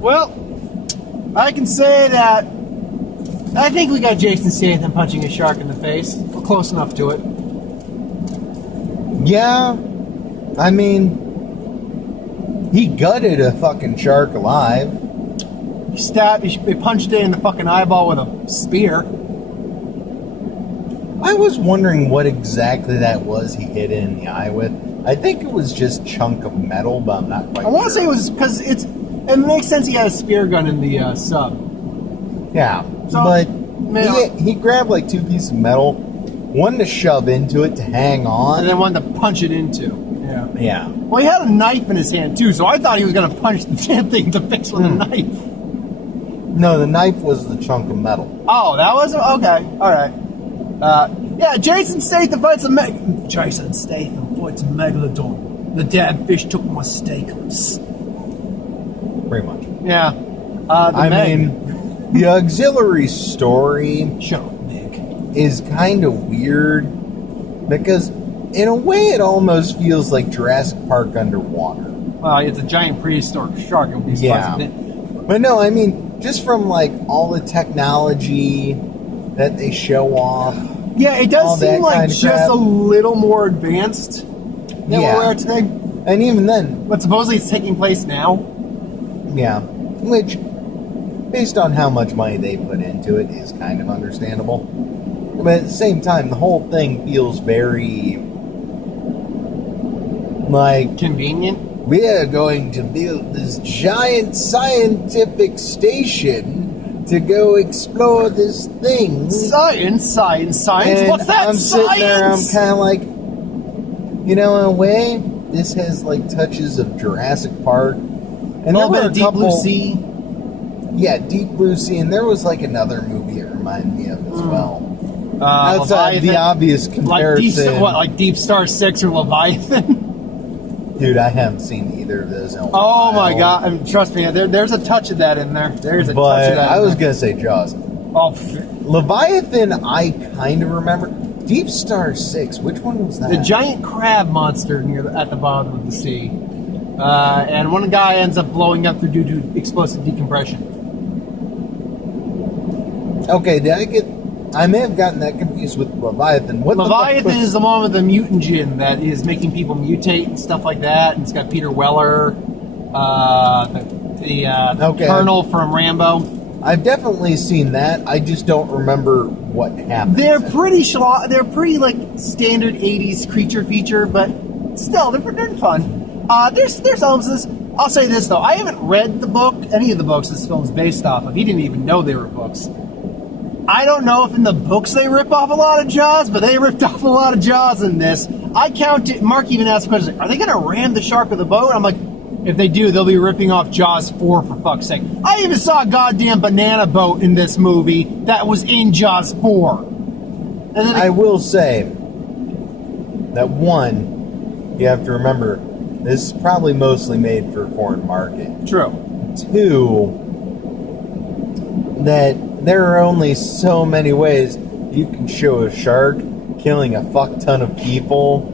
Well, I can say that I think we got Jason Statham punching a shark in the face. We're close enough to it. Yeah, I mean, he gutted a fucking shark alive. He punched it in the fucking eyeball with a spear. I was wondering what exactly that was he hit it in the eye with. I think it was just chunk of metal, but I'm not quite sure. I want to say it was because it makes sense he had a spear gun in the sub. Yeah, so, but he grabbed like two pieces of metal, one to shove into it to hang on, and then one to punch it into. Yeah. Well, he had a knife in his hand too, so I thought he was going to punch the damn thing to fix with a knife. No, the knife was the chunk of metal. Oh, that was okay. All right. Yeah, Jason Statham fights a megalodon. The damn fish took my steakums. Pretty much. Yeah. I mean, the auxiliary story is kind of weird because, in a way, it almost feels like Jurassic Park underwater. Well, it's a giant prehistoric shark. It would be yeah. But no, I mean, just from like all the technology that they show off. Yeah, it does seem like just a little more advanced than where we are today. And even then... But supposedly it's taking place now. Yeah. Which, based on how much money they put into it, is kind of understandable. But at the same time, the whole thing feels very... like... convenient? We're going to build this giant scientific station to go explore this thing. Science. And what's that? I'm sitting there, I'm kind of like, in a way, this has like touches of Jurassic Park. And a little bit of Deep Blue Sea. Yeah, Deep Blue Sea, and there was like another movie it reminded me of as well. Outside Leviathan, the obvious comparison. Like Deep Star 6 or Leviathan? Dude, I haven't seen either of those in a while. Oh my god, I mean, trust me, there's a touch of that in there. There's a touch of that. I was going to say Jaws. Oh, Leviathan, I kind of remember. Deep Star 6, which one was that? The giant crab monster at the bottom of the sea. And one guy ends up blowing up due to explosive decompression. Okay, I may have gotten that confused with Leviathan. Leviathan is the one with the mutagen that is making people mutate and stuff like that. And it's got Peter Weller, the Colonel from Rambo. I've definitely seen that. I just don't remember what happened. They're pretty like standard 80s creature feature, but still, they're fun. There's elements of this. I'll say this though, I haven't read any of the books this film's based off of. He didn't even know they were books. I don't know if in the books they rip off a lot of Jaws, but they ripped off a lot of Jaws in this. I counted. Mark even asked questions, are they going to ram the shark with a boat? I'm like, if they do, they'll be ripping off Jaws 4 for fuck's sake. I even saw a goddamn banana boat in this movie that was in Jaws 4. And then I will say that one, you have to remember, this is probably mostly made for a foreign market. True. 2, that there are only so many ways you can show a shark killing a fuck ton of people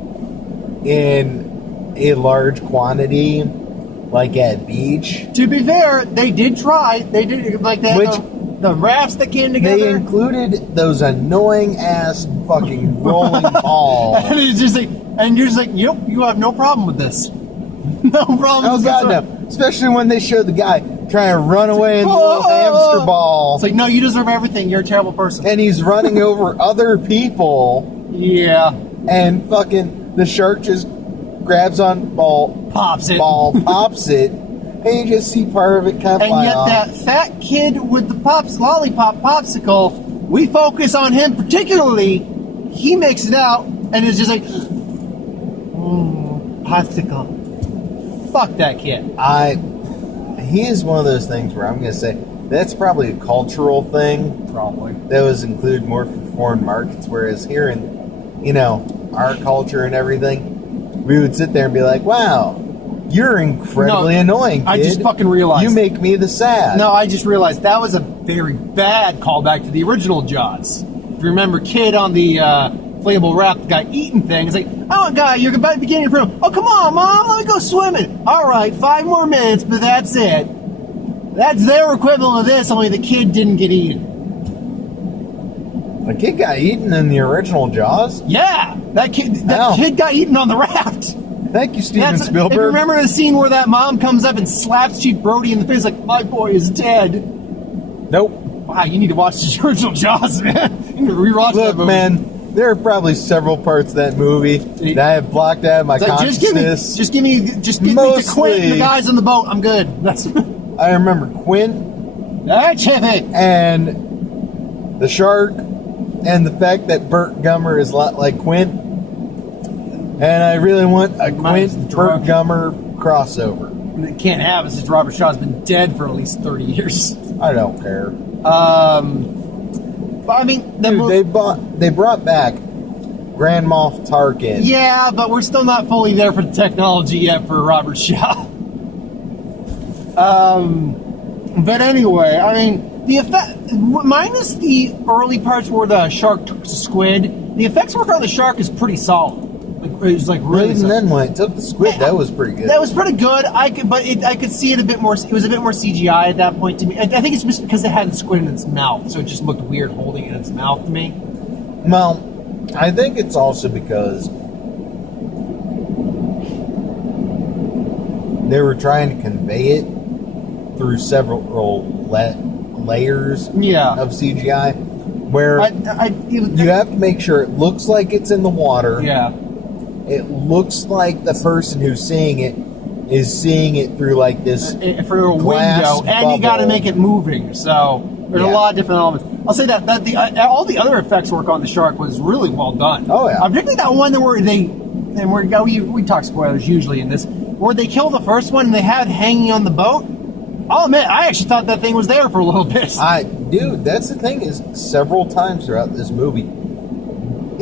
in a large quantity, like at beach. To be fair, they did try. They did, like that. The rafts that came together. They included those annoying ass fucking rolling balls. And it's just like, and you're just like, yep, you have no problem with this. No problem. Oh god, no. Especially when they show the guy trying to run away in the little hamster ball. It's like, no, you deserve everything. You're a terrible person. And he's running over other people. Yeah. And fucking the shark just grabs on pops it, and you just see part of it kind of fly off. And yet that fat kid with the lollipop popsicle, we focus on him particularly. He makes it out, and it's just like, popsicle. Fuck that kid. He is one of those things where I'm going to say that's probably a cultural thing. Probably. That was included more for foreign markets, whereas here in, our culture and everything, we would sit there and be like, wow, you're incredibly annoying, kid. I just fucking realized. You make me the sad. No, I just realized that was a very bad callback to the original Jaws. If you remember, kid on the inflatable raft guy eating things, like, oh, guy, you're about to begin your program. Oh, come on, Mom, let me go swimming. All right, 5 more minutes, but that's it. That's their equivalent of this, only the kid didn't get eaten. The kid got eaten in the original Jaws? Yeah, that kid got eaten on the raft. Thank you, Steven Spielberg. If you remember the scene where that mom comes up and slaps Chief Brody in the face like, my boy is dead. Nope. Wow, you need to watch the original Jaws, man. You need to rewatch that movie. Look, man, there are probably several parts of that movie that I have blocked out of my consciousness. Just give me to Quint and the guys on the boat. I'm good. That's. I remember Quint. That's heavy. And the shark, and the fact that Burt Gummer is a lot like Quint. And I really want a Quint Burt Gummer crossover. It can't have it since Robert Shaw's been dead for at least 30 years. I don't care. But I mean, they brought back Grand Moff Tarkin. Yeah, but we're still not fully there for the technology yet for Robert Shaw. But anyway, I mean, the effect, minus the early parts where the shark took the squid, the effects work on the shark is pretty solid. It was like really. Even then, when it took the squid, that was pretty good. That was pretty good. I could see it a bit more. It was a bit more CGI at that point to me. I think it's just because it had the squid in its mouth, so it just looked weird holding it in its mouth to me. Well, I think it's also because they were trying to convey it through several layers of CGI, where you have to make sure it looks like it's in the water. Yeah. It looks like the person who's seeing it is seeing it through like this through a window, and you got to make it moving. So there's a lot of different elements. I'll say that all the other effects work on the shark was really well done. Oh yeah, particularly that one where we talk spoilers usually in this, where they kill the first one and they have it hanging on the boat. Oh man, I actually thought that thing was there for a little bit. Dude, that's the thing is several times throughout this movie,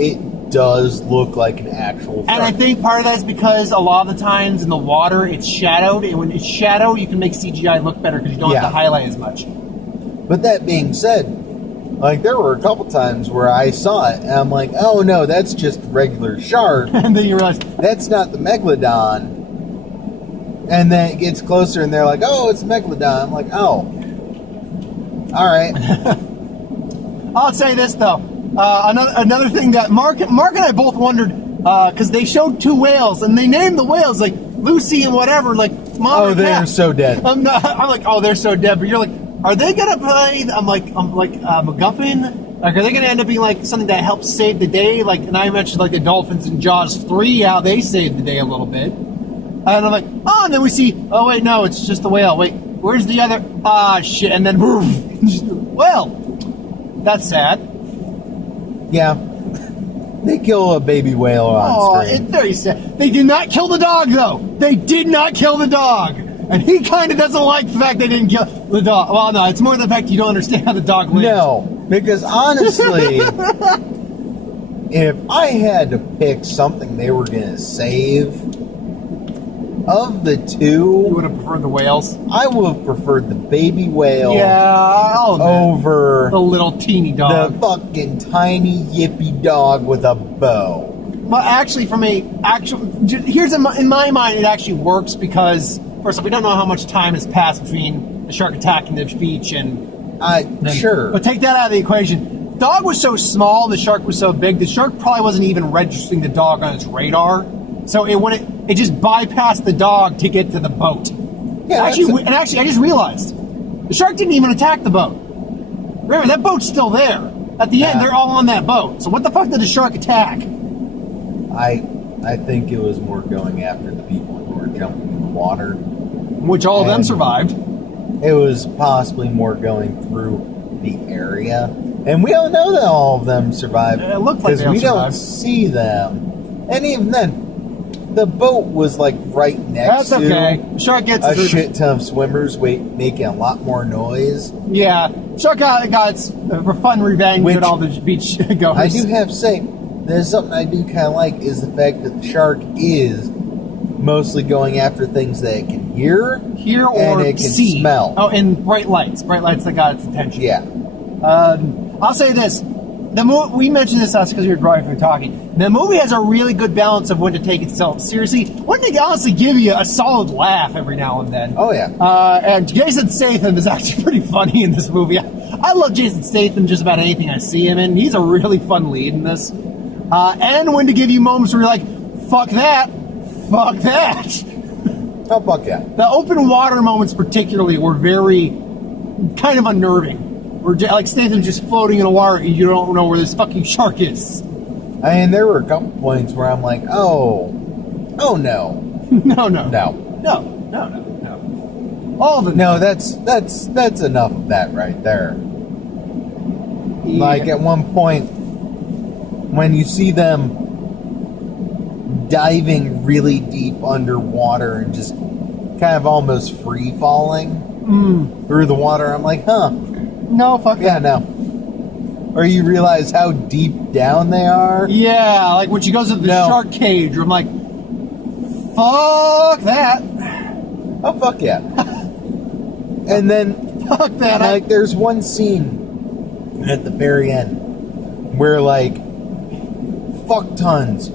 it does look like an actual shark. And I think part of that is because a lot of the times in the water it's shadowed, and when it's shadowed you can make CGI look better because you don't have to highlight as much. But that being said, like there were a couple times where I saw it and I'm like, oh no, that's just regular shark. And then you realize that's not the Megalodon. And then it gets closer and they're like, oh, it's Megalodon. I'm like, oh, all right. I'll say this though. Another thing that Mark and I both wondered, because they showed two whales and they named the whales like Lucy and whatever, like Mom. Oh, they're so dead. I'm like, oh, they're so dead. But you're like, are they gonna play? I'm like MacGuffin. Like, are they gonna end up being like something that helps save the day? Like, and I mentioned like the dolphins in Jaws 3, how they saved the day a little bit. And I'm like, oh, and then we see, oh wait, no, it's just the whale. Wait, where's the other? Ah, shit, and then boom. Well, that's sad. Yeah. They kill a baby whale on screen. It's very sad. They did not kill the dog, though. They did not kill the dog. And he kind of doesn't like the fact they didn't kill the dog. Well, no, it's more the fact you don't understand how the dog lives. No, because honestly, if I had to pick something they were going to save, of the two, you would have preferred the whales. I would have preferred the baby whale. Yeah, over the little teeny dog, the fucking tiny yippy dog with a bow. Well, actually, here's in my mind, it actually works because first off, we don't know how much time has passed between the shark attacking the beach and sure. But take that out of the equation. The dog was so small, and the shark was so big. The shark probably wasn't even registering the dog on its radar. So it just bypassed the dog to get to the boat. Yeah, actually, I just realized the shark didn't even attack the boat. Remember, that boat's still there. At the end, they're all on that boat. So what the fuck did the shark attack? I think it was more going after the people who were jumping in the water, which all of them survived. It was possibly more going through the area, and we don't know that all of them survived. It looked like they all we survived. don't see them, and even then. The boat was like right next to the shark gets a shit ton of swimmers making a lot more noise. Yeah, shark got its fun revenge with all the beach goers. I do have to say, there's something I do kind of like is the fact that the shark is mostly going after things that it can hear or and it can see. Smell. Oh, and bright lights that got its attention. Yeah. I'll say this. we mentioned this because we were driving and talking. The movie has a really good balance of when to take itself seriously, when to honestly give you a solid laugh every now and then. Oh, yeah. And Jason Statham is actually pretty funny in this movie. I love Jason Statham just about anything I see him in. He's a really fun lead in this. And when to give you moments where you're like, fuck that. Fuck that. Oh, fuck yeah. The open water moments particularly were very kind of unnerving. Where like Statham's just floating in the water and you don't know where this fucking shark is. I mean, there were a couple points where I'm like, oh no. No. All of it. No, that's enough of that right there. Yeah. Like at one point, when you see them diving really deep underwater and just kind of almost free falling through the water, I'm like, huh. No, fuck Yeah, that. no. Or you realize how deep down they are. Yeah, like when she goes to the shark cage, I'm like, fuck that. Oh, fuck yeah. And then, Fuck that. like, there's one scene at the very end where, like, fuck tons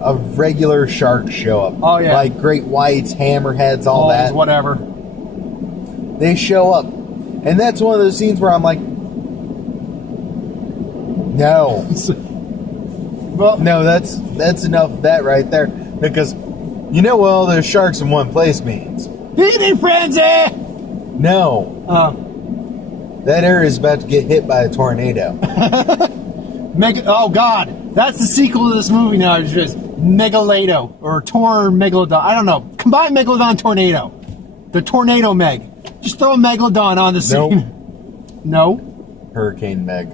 of regular sharks show up. Oh, yeah. Like great whites, hammerheads, all that. Whatever. They show up. And that's one of those scenes where I'm like, no. Well, No, that's enough of that right there. Because you know what all those sharks in one place means? Feeding frenzy! No. That area is about to get hit by a tornado. Oh, God. That's the sequel to this movie now. It's just Megalado or Megalodon. I don't know. Combine Megalodon Tornado. The Tornado Meg. Just throw a Megalodon on the scene. No. Hurricane Meg.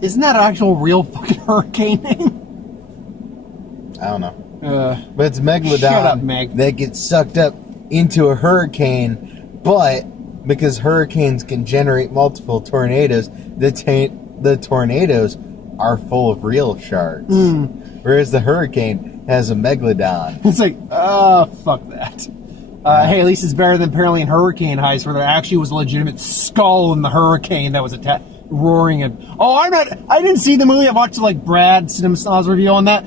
Isn't that an actual real fucking hurricane name? I don't know. But it's Megalodon Shut up, Meg. that gets sucked up into a hurricane, but because hurricanes can generate multiple tornadoes, the tornadoes are full of real sharks. Whereas the hurricane has a Megalodon. It's like, fuck that. Hey, at least it's better than apparently in Hurricane Heist, where there actually was a legitimate skull in the hurricane that was roaring. And I didn't see the movie. I watched like Brad Cinema Snob's review on that.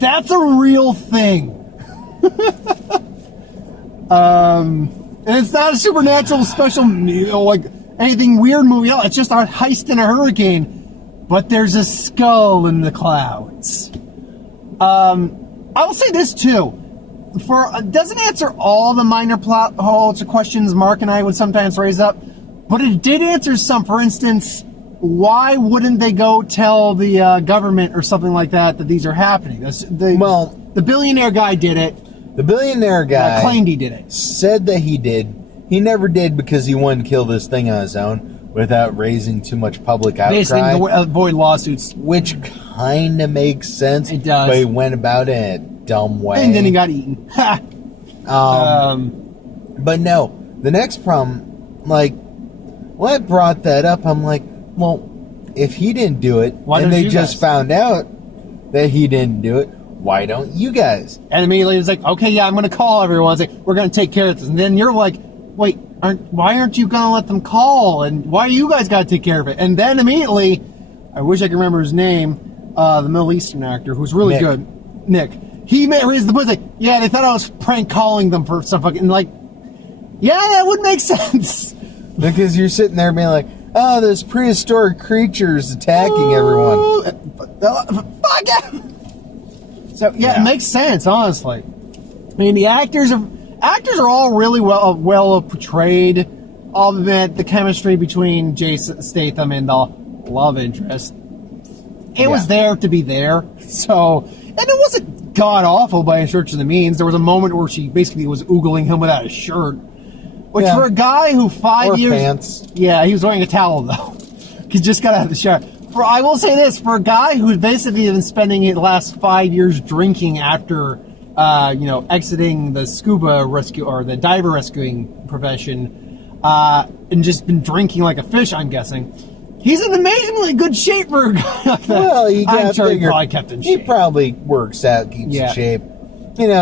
That's a real thing. And it's not a supernatural special, like anything weird movie. It's just a heist in a hurricane. But there's a skull in the clouds. I'll say this too. Doesn't answer all the minor plot holes or questions Mark and I would sometimes raise up, but it did answer some. For instance, why wouldn't they go tell the government or something like that these are happening? The billionaire guy did it. The billionaire guy claimed he did it. Said that he did. He never did because he wanted to kill this thing on his own without raising too much public outcry. Basically, avoid lawsuits. Which kind of makes sense. It does. But he went about it in a dumb way. And then he got eaten. But no, the next problem, like, when I brought that up, I'm like, well, if he didn't do it, and they just found out that he didn't do it, why don't you guys? And immediately it's like, okay, yeah, I'm going to call everyone. It's like, we're going to take care of this. And then you're like, wait, why aren't you going to let them call? And why you guys got to take care of it? And then immediately, I wish I could remember his name, the Middle Eastern actor who's really good, Nick. He raised the point like, yeah, they thought I was prank calling them for some fucking, like, yeah, that would make sense. Because you're sitting there being like, oh, there's prehistoric creatures attacking everyone. Fuck it. So yeah, it makes sense, honestly. I mean, the actors are all really well portrayed. All the chemistry between Jason Statham and the love interest, it was there to be there. So, and it wasn't god awful by any stretch of the means. There was a moment where she basically was oogling him without a shirt, which for a guy who 5 years, pants. Yeah, he was wearing a towel though. He just got out of the shower. I will say this, for a guy who's basically been spending the last 5 years drinking after, exiting the scuba rescue or the diver rescuing profession, and just been drinking like a fish, I'm guessing, he's in amazingly good shape for a guy like that. Well, I'm sure he probably kept in shape. He probably works out, keeps in shape.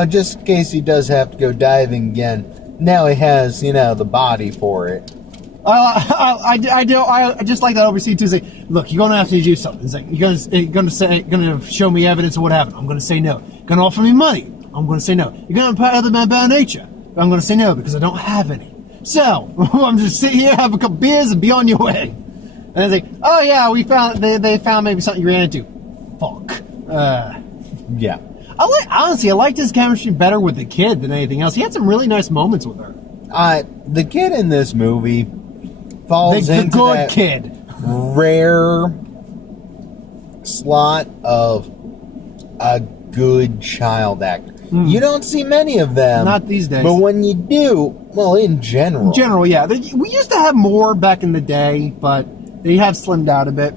Just in case he does have to go diving again. Now he has, the body for it. I just like that overseas too. Say, look, you're gonna have to do something. It's like you're gonna show me evidence of what happened. I'm gonna say no. You're gonna offer me money. I'm gonna say no. You're gonna imply other man bad nature. I'm gonna say no because I don't have any. So I'm just sitting here, have a couple beers, and be on your way. And it's like, oh yeah, they found maybe something you ran into. Fuck. Yeah. Honestly, I liked his chemistry better with the kid than anything else. He had some really nice moments with her. The kid in this movie falls The into good that kid. rare slot of a good child actor. You don't see many of them. Not these days. But when you do, well, in general. In general, yeah. We used to have more back in the day, but they have slimmed out a bit.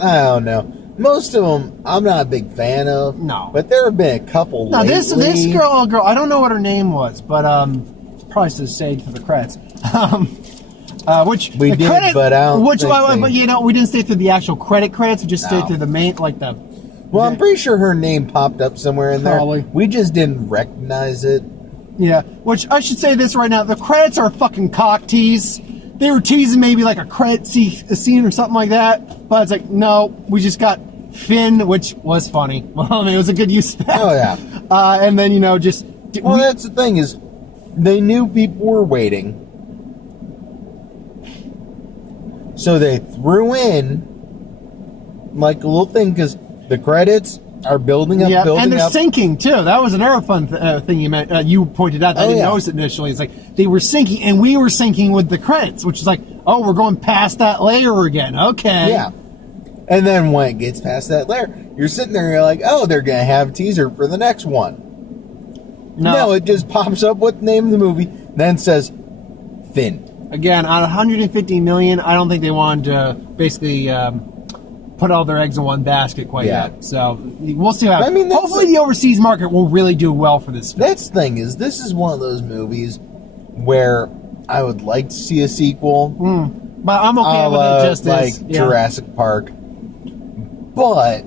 I don't know. Most of them, I'm not a big fan of. No. But there have been a couple Now, lately. this girl, I don't know what her name was, but probably should have saved for the credits. Which We the did, credit, but I don't which, think but you know, we didn't stay through the actual credits. We just stayed No. through the main, like the. Well, I'm pretty sure her name popped up somewhere in Probably. there. We just didn't recognize it. Yeah, which I should say this right now. The credits are fucking cock tease. They were teasing maybe like a credit scene or something like that, but it's like, no, we just got Finn, which was funny. Well, I mean, it was a good use of that. Oh, yeah. And then, you know, just... Well, that's the thing is, they knew people were waiting, so they threw in like a little thing because the credits are building up, and they're up. syncing too. That was another fun thing you pointed out. That I didn't notice it initially. It's like they were syncing, and we were syncing with the credits, which is like, oh, we're going past that layer again. Okay. Yeah. And then when it gets past that layer, you're sitting there and you're like, oh, they're going to have a teaser for the next one. No, it just pops up with the name of the movie, then says Finn. Again, on 150 million, I don't think they wanted to basically put all their eggs in one basket quite yet. So we'll see how. I mean, hopefully the overseas market will really do well for this film. That's the thing is, this is one of those movies where I would like to see a sequel. But I'm okay with it just like as Jurassic Park. But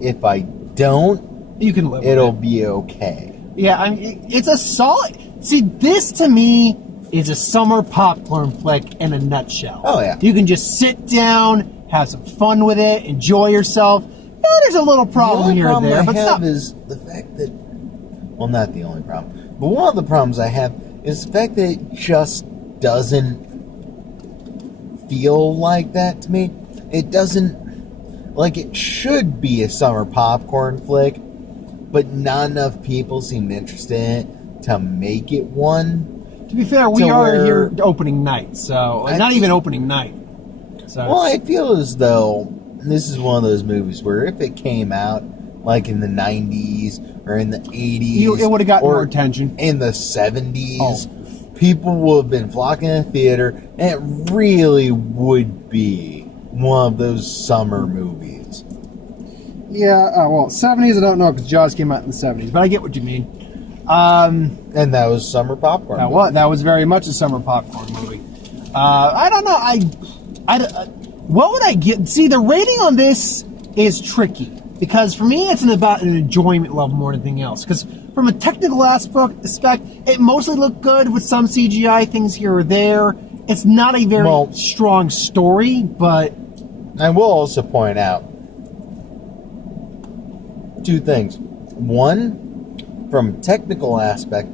if I don't, you can live. It'll be okay. Yeah, I mean, it's a solid. See, this to me is a summer popcorn flick in a nutshell. Oh yeah, you can just sit down, have some fun with it, enjoy yourself. Yeah, there's a little problem here and there, but have is the fact that, well, not the only problem, but one of the problems I have is the fact that it just doesn't feel like that to me. It doesn't, like, it should be a summer popcorn flick, but not enough people seem interested in it to make it one. To be fair, we are here opening night, so not even opening night. So. Well, I feel as though this is one of those movies where if it came out like in the 90s or in the 80s, it would have gotten more attention. In the 70s, people would have been flocking to the theater, and it really would be one of those summer movies. Yeah, well, 70s I don't know because Jaws came out in the 70s, but I get what you mean. And that was summer popcorn. That was very much a summer popcorn movie. I don't know. What would I get? See, the rating on this is tricky because for me, it's about an enjoyment level more than anything else. Because from a technical aspect, it mostly looked good with some CGI things here or there. It's not a very strong story, but I will also point out two things. One, from a technical aspect,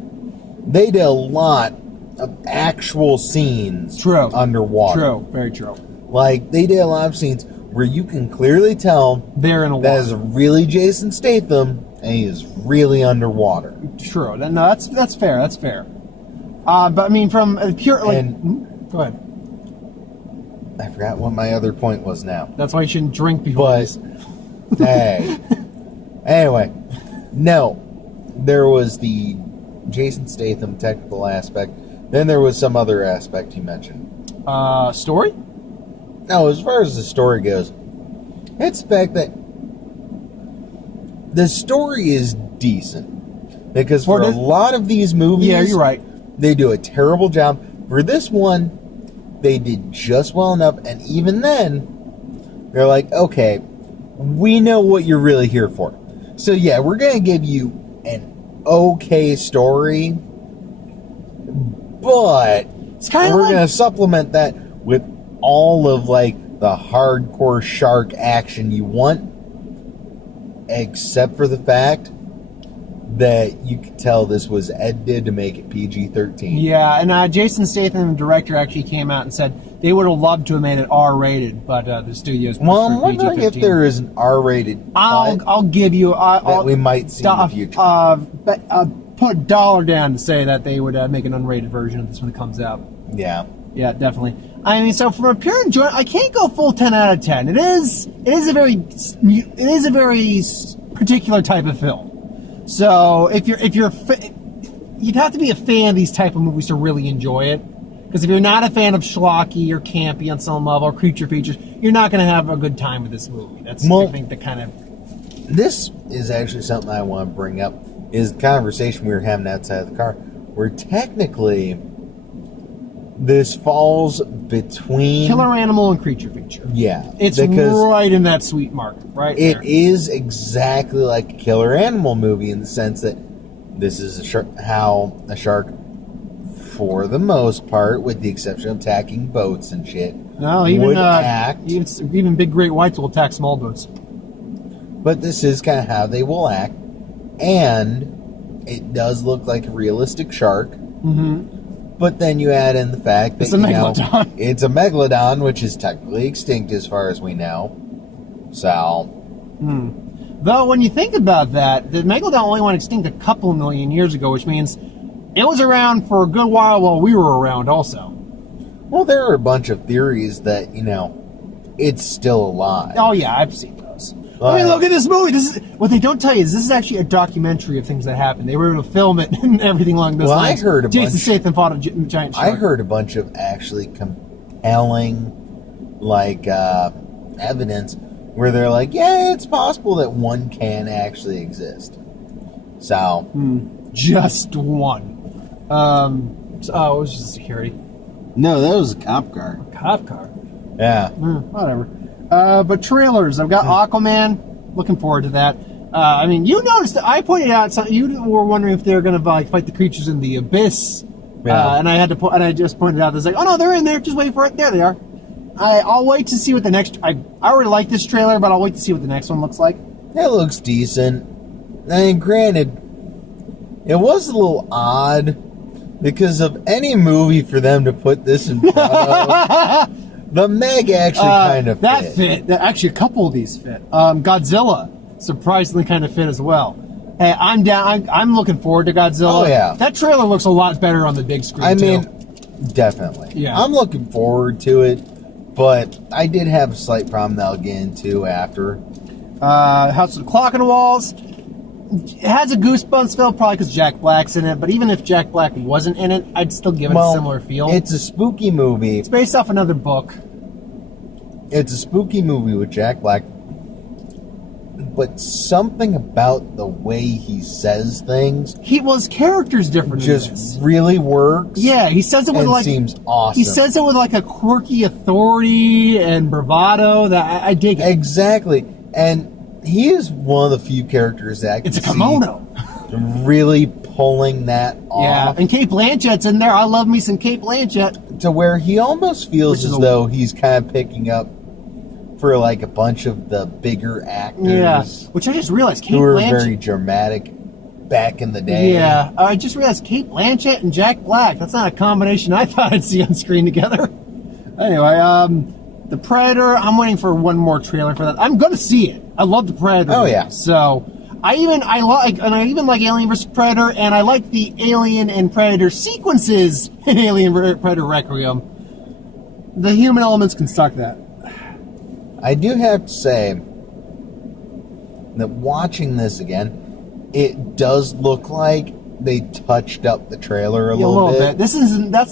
they did a lot of actual scenes underwater. True, very true. Like, they did a lot of scenes where you can clearly tell they're in a water. That is really Jason Statham, and he is really underwater. True. No, that's fair. That's fair. But I mean, from a pure go ahead. I forgot what my other point was now. That's why you shouldn't drink before. But hey, anyway, no, there was the Jason Statham technical aspect. Then there was some other aspect you mentioned. Story? No, as far as the story goes, it's the fact that the story is decent. Because for a lot of these movies, yeah, you're right, they do a terrible job. For this one, they did just well enough, and even then, they're like, okay, we know what you're really here for. So yeah, we're going to give you an okay story, but It's kind of we're like... going to supplement that with all of, like, the hardcore shark action you want, except for the fact that you could tell this was edited to make it PG-13. Yeah, and Jason Statham, the director, actually came out and said they would have loved to have made it R-rated, but the studios preferred Well, I'm wondering if there is an R-rated I'll give you... that we might see in the future. Put $1 down to say that they would make an unrated version of this when it comes out. Yeah. Yeah, definitely. I mean, so from a pure enjoyment, I can't go full 10 out of 10. It is a very particular type of film. So you'd have to be a fan of these type of movies to really enjoy it. Because if you're not a fan of schlocky or campy on some level or creature features, you're not going to have a good time with this movie. That's I think the kind of... This is actually something I want to bring up. Is the conversation we were having outside of the car, where technically this falls between killer animal and creature feature. Yeah, it's right in that sweet mark, right? It is exactly like a killer animal movie in the sense that this is how a shark, for the most part, with the exception of attacking boats and shit, would act. Even big great whites will attack small boats. But this is kind of how they will act. And it does look like a realistic shark. Mm-hmm. But then you add in the fact that it's a megalodon. It's a megalodon, which is technically extinct as far as we know. So. Though, when you think about that, the megalodon only went extinct a couple million years ago, which means it was around for a good while we were around also. Well, there are a bunch of theories that, it's still alive. Oh, yeah, I've seen those. I mean, look at this movie. What they don't tell you is this is actually a documentary of things that happened. They were able to film it and everything along those lines. I heard Jason Statham fought a giant shark. I heard a bunch of actually compelling, evidence where they're like, yeah, it's possible that one can actually exist. So. Just one. It was just security. No, that was a cop car. Cop car? Yeah. Whatever. But trailers. I've got Aquaman. Looking forward to that. I mean, you noticed that I pointed out something. You were wondering if they were going to fight the creatures in the abyss. Yeah. And I just pointed out. It's like, oh no, they're in there. Just wait for it. There they are. I'll wait to see what the next. I already like this trailer, but I'll wait to see what the next one looks like. It looks decent. I mean, granted, it was a little odd because of any movie for them to put this in front of. The Meg actually kind of fit. That fit. Actually, a couple of these fit. Godzilla surprisingly kind of fit as well. Hey, I'm down. I'm looking forward to Godzilla. Oh, yeah. That trailer looks a lot better on the big screen, I mean, definitely. Yeah. I'm looking forward to it, but I did have a slight problem that I'll get into after. House of the Clock on the Walls. It has a Goosebumps feel, probably because Jack Black's in it, but even if Jack Black wasn't in it, I'd still give it a similar feel. It's a spooky movie. It's based off another book. It's a spooky movie with Jack Black, but something about the way he says things... His character's different just really works. Yeah, he says it with seems awesome. He says it with a quirky authority and bravado that I dig it. Exactly. And he is one of the few characters that I can It's a kimono. really pulling that off. Yeah, and Kate Blanchett's in there. I love me some Kate Blanchett. To where he almost feels as though he's kind of picking up for a bunch of the bigger actors. Yeah, which I just realized Kate who were Blanchett, very dramatic back in the day. Yeah, I just realized Kate Blanchett and Jack Black. That's not a combination I thought I'd see on screen together. Anyway, The Predator, I'm waiting for one more trailer for that. I'm going to see it. I love The Predator. Oh, yeah. So, I even like Alien vs. Predator, and I like the Alien and Predator sequences in Alien Predator Requiem. The human elements can suck that. I do have to say that watching this again, it does look like they touched up the trailer a little bit. That's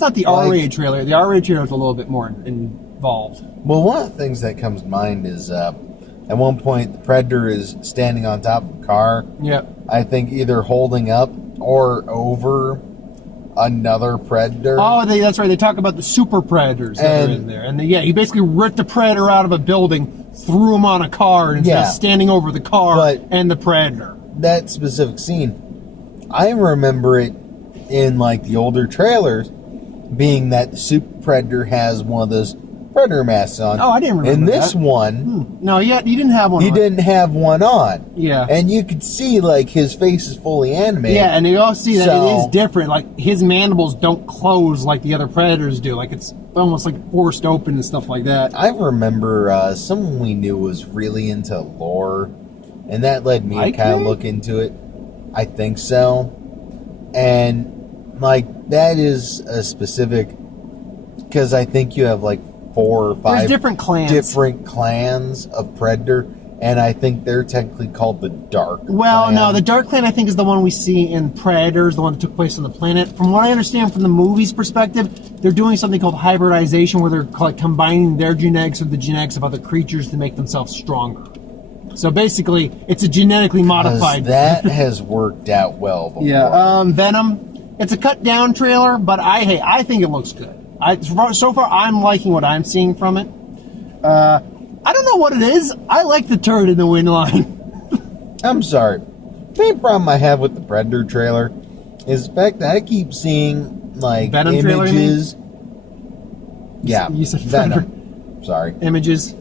not the R-rated trailer. The R-rated trailer is a little bit more involved. Well, one of the things that comes to mind is at one point the Predator is standing on top of a car. Yep. I think either holding up or over another Predator. Oh, that's right. They talk about the super Predators that are in there. And he basically ripped the Predator out of a building, threw him on a car, and is standing over the car and the Predator. That specific scene, I remember it in the older trailers, being that the Super Predator has one of those Predator masks on. Oh, I didn't remember In this that. one, No, he didn't have one. he on. didn't have one on. Yeah. And you could see, like, his face is fully animated. Yeah, and you also see that So- it is different. Like, his mandibles don't close like the other Predators do. Like, it's almost like forced open and stuff like that. I remember someone we knew was really into lore, and that led me to Like kind of me? look into it. I think so. And, like, that is a specific... Because I think you have, like, 4 or 5 There's different clans. different clans of Predator, and I think they're technically called the Dark Well, Clan. no, the Dark Clan I think is the one we see in Predators, the one that took place on the planet. From what I understand from the movie's perspective, they're doing something called hybridization, where they're like combining their genetics with the genetics of other creatures to make themselves stronger. So basically, it's a genetically 'Cause modified. that has worked out well before. Yeah, Venom. It's a cut down trailer, but I think it looks good. So far, I'm liking what I'm seeing from it. I don't know what it is. I like the turd in the wind line. I'm sorry. The main problem I have with the Predator trailer is the fact that I keep seeing, like, Venom trailer, you mean? images. Yeah, You said Venom. Sorry. Images.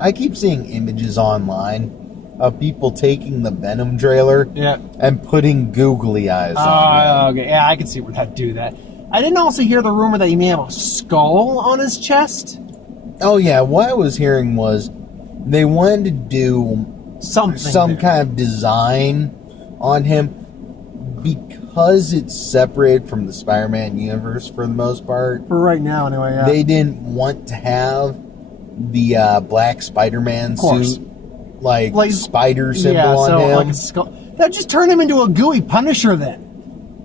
I keep seeing images online of people taking the Venom trailer Yeah. and putting googly eyes on it. Okay. Yeah, I can see where that'd do that. I didn't also hear the rumor that he may have a skull on his chest. Oh, yeah. What I was hearing was they wanted to do Something. some there. kind of design on him because it's separated from the Spider-Man universe for the most part. For right now, anyway. Yeah. They didn't want to have the black Spider-Man course. suit, like spider symbol on him. Like a skull. That just turned him into a gooey Punisher then.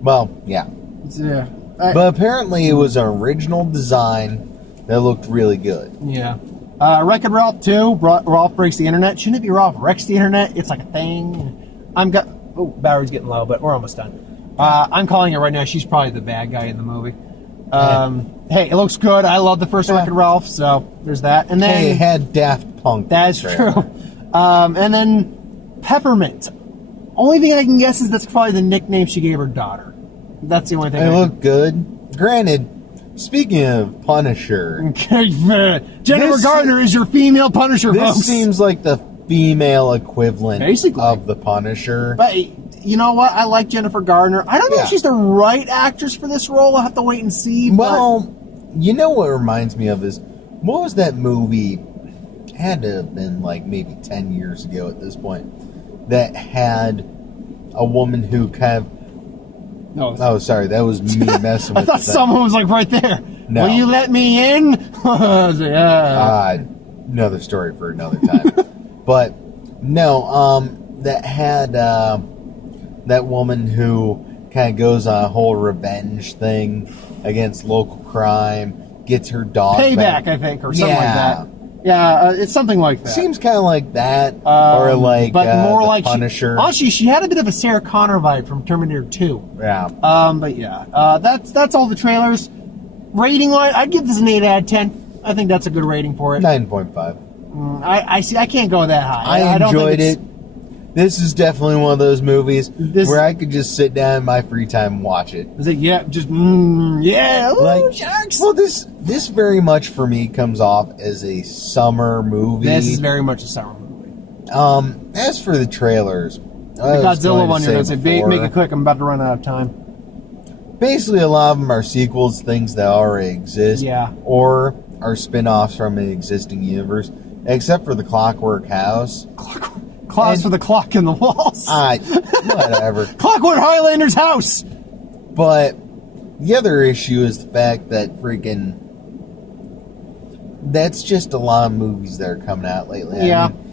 Well, yeah. Yeah. But apparently it was an original design that looked really good. Yeah. Wreck-It Ralph 2, Ralph Breaks the Internet. Shouldn't it be Ralph Wrecks the Internet? It's like a thing. Oh, battery's getting low, but we're almost done. I'm calling it right now. She's probably the bad guy in the movie. Hey, it looks good. I love the first Wreck-It Ralph, so there's that. And then Hey, it had Daft Punk. that's true. And then Peppermint. Only thing I can guess is that's probably the nickname she gave her daughter. That's the only thing. It looked good. Granted, speaking of Punisher, Jennifer Gardner is your female Punisher, this folks. seems like the female equivalent Basically. of the Punisher. But you know what? I like Jennifer Gardner. I don't know Yeah. if she's the right actress for this role. I'll have to wait and see. Well, you know what reminds me of is, what was that movie? It had to have been like maybe 10 years ago at this point, that had a woman who kind of... No, Oh, sorry, that was me messing I with thought the thing. someone was like right there. No. Will you let me in? I was like, Another story for another time. But no, that had that woman who kind of goes on a whole revenge thing against local crime, gets her dog Payback, back. I think, or something Yeah. like that. Yeah, it's something like that. Seems kind of like that, or like but more the like Punisher. Honestly, she had a bit of a Sarah Connor vibe from Terminator 2. Yeah. But yeah, that's all the trailers. Rating wise, I'd give this an 8 out of 10. I think that's a good rating for it. 9.5. I see. I can't go that high. I don't think enjoyed it's- it. This is definitely one of those movies This- where I could just sit down in my free time and watch it. Is it? Yeah, just yeah. Ooh, Like, sharks. well, this very much for me comes off as a summer movie. This is very much a summer movie. As for the trailers, The Godzilla one, you're gonna say, before, make it quick. I'm about to run out of time. basically a lot of them are sequels, things that already exist, Yeah. or are spin-offs from an existing universe, except for the Clockwork House. Claws And- for the clock in the walls. Whatever. Clockwork Highlander's house. But the other issue is the fact that freaking... That's just a lot of movies that are coming out lately. Yeah. I mean,